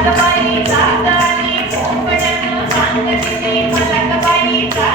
मलकबाई जातानी पोपटन सांगतीने मलकबाई जातानी